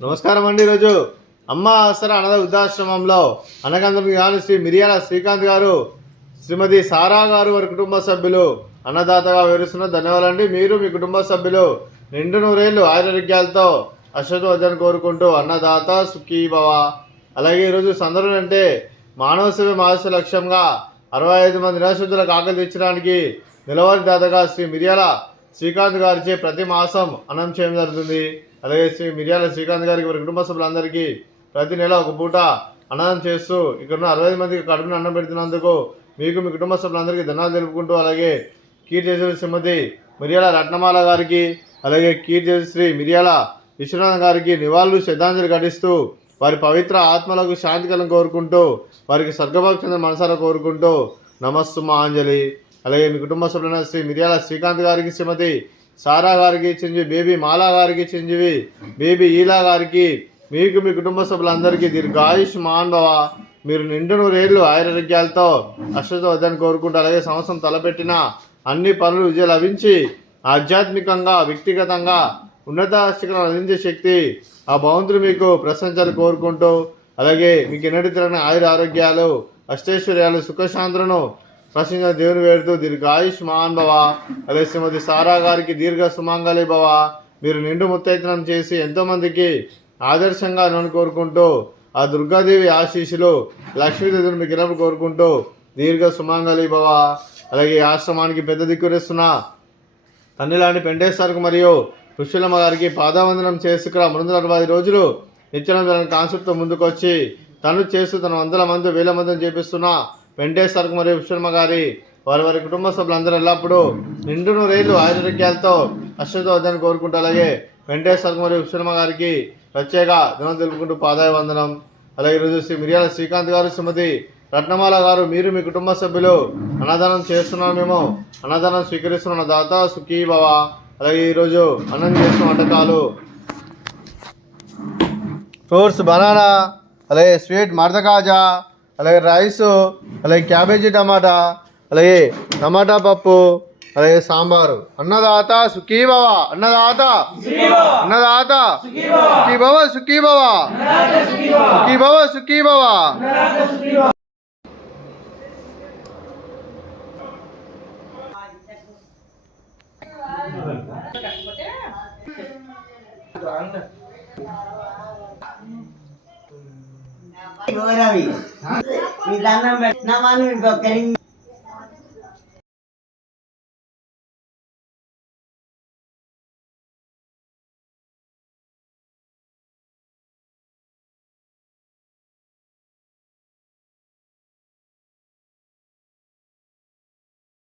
నమస్కారం అండి. ఈరోజు అమ్మ ఆసరా అనాథ వృద్ధాశ్రమంలో అనగంధం గాను శ్రీ మిరియాల శ్రీకాంత్ గారు, శ్రీమతి సారా గారు వారి కుటుంబ సభ్యులు అన్నదాతగా వివరిస్తున్న ధన్యవాదాలండి. మీరు మీ కుటుంబ సభ్యులు నిండు నూరేళ్లు ఆరోగ్యాలతో అశ్వత్వద్దని కోరుకుంటూ అన్నదాత సుఖీ భవ. అలాగే ఈరోజు సందర్భం అంటే మానవ సేవ మహర్షి లక్ష్యంగా 65 మంది నిరాశుద్ధులకు ఆకలి తెచ్చడానికి నిలవారి దాతగా శ్రీ మిరియాల శ్రీకాంత్ గారిచే ప్రతి మాసం అన్నం చేయడం జరుగుతుంది. అలాగే శ్రీ మిరియాల శ్రీకాంత్ గారికి వారి కుటుంబ సభ్యులందరికీ ప్రతి నెల ఒక పూట అన్నదానం చేస్తూ ఇక్కడ 65 మందికి కడుపుని అన్నం పెడుతున్నందుకు మీకు మీ కుటుంబ సభ్యులందరికీ ధన్యవాదాలు తెలుపుకుంటూ, అలాగే కీర్తి శ్రీమతి మిరియాల రత్నమాల గారికి, అలాగే కీర్తి శ్రీ మిరియాల విశ్వనాథ్ గారికి నివాళులు శ్రద్ధాంజలి ఘటిస్తూ వారి పవిత్ర ఆత్మలకు శాంతి కలను కోరుకుంటూ, వారికి స్వర్గభాగ్యం మనసారా కోరుకుంటూ నమస్సుమాంజలి. అలాగే మీ కుటుంబ సభ్యులైన శ్రీ మిరియాల శ్రీకాంత్ గారికి, శ్రీమతి సారా గారికి, చిరంజీవి బేబీ మాలా గారికి, చిరంజీవి బేబీ ఈలా గారికి, మీకు మీ కుటుంబ సభ్యులందరికీ దీర్ఘాయుష్ మాన్భవ. మీరు నిండు నూరేళ్లు ఆరోగ్యాలతో అశ్వత్థ వద్దని కోరుకుంటూ, అలాగే సంవత్సరం తలపెట్టిన అన్ని పనులు విజయం లభించి ఆధ్యాత్మికంగా వ్యక్తిగతంగా ఉన్నత శిఖరం అందించే శక్తి ఆ భగవంతుడు మీకు ప్రశంసలు కోరుకుంటూ, అలాగే మీకు ఎన్నటి తిరగని ఆరోగ్యాలు అష్టైశ్వర్యాలు సుఖశాంతులను ప్రశ్నించిన దేవుని వేడుతూ దీర్ఘాయుష్ మహాన్ భవ. అలాగే శ్రీమతి సారా గారికి దీర్ఘ సుమంగళి భవ. మీరు నిండు ముత్తైతనం చేసి ఎంతోమందికి ఆదర్శంగా నన్ను కోరుకుంటూ, ఆ దుర్గాదేవి ఆశీస్సులు లక్ష్మీదేవిని మీకు ఎన్నప్పుడు కోరుకుంటూ దీర్ఘ సుమంగళి భవ. అలాగే ఆశ్రమానికి పెద్ద దిక్కురేస్తున్న తన్నిలాంటి పెంటేశ్వరకు మరియు పుష్పలమ్మ గారికి పాదవందనం చేసుకురా 360 రోజులు నిత్యానంద కాన్సెప్ట్తో ముందుకొచ్చి తను చేస్తూ తన వందల మంది వేల మందిని చేపిస్తున్న వెంకటేశ్వరకు మరియు పుష్పలమ్మ గారి వారి కుటుంబ సభ్యులందరూ ఎల్లప్పుడూ నిండు నూరేళ్లు ఆరోగ్యాలతో అశ్వత్థ వద్దని కోరుకుంటూ, అలాగే వెంకటేశ్వరకు మరియు పుష్పలమ్మ గారికి ప్రత్యేక ధన్యవాదాలు తెలుపుకుంటూ పాదాయ వందనం. అలాగే ఈరోజు శ్రీ మిరియాల శ్రీకాంత్ గారు, శ్రీమతి రత్నమాల గారు, మీరు మీ కుటుంబ సభ్యులు అన్నదానం చేస్తున్నాం, మేము అన్నదానం స్వీకరిస్తున్న దాత సుఖీ భవ. అలాగే ఈరోజు అన్నం చేసిన వంటకాలు ఫ్రూట్స్ బనానా, అలాగే స్వీట్ మర్దకాజా, అలాగే రైస్, అలాగే క్యాబేజీ టమాటా, అలాగే టమాటా పప్పు, అలాగే సాంబారు. అన్నదాత సుఖీ భవ, అన్నదాత అన్నదాత సుఖీ భవ, సుఖీ భవ, సుఖీ భవ, సుఖీ భవ. గౌరవి మీ దండం పెట్టినామని ఇంకొకరి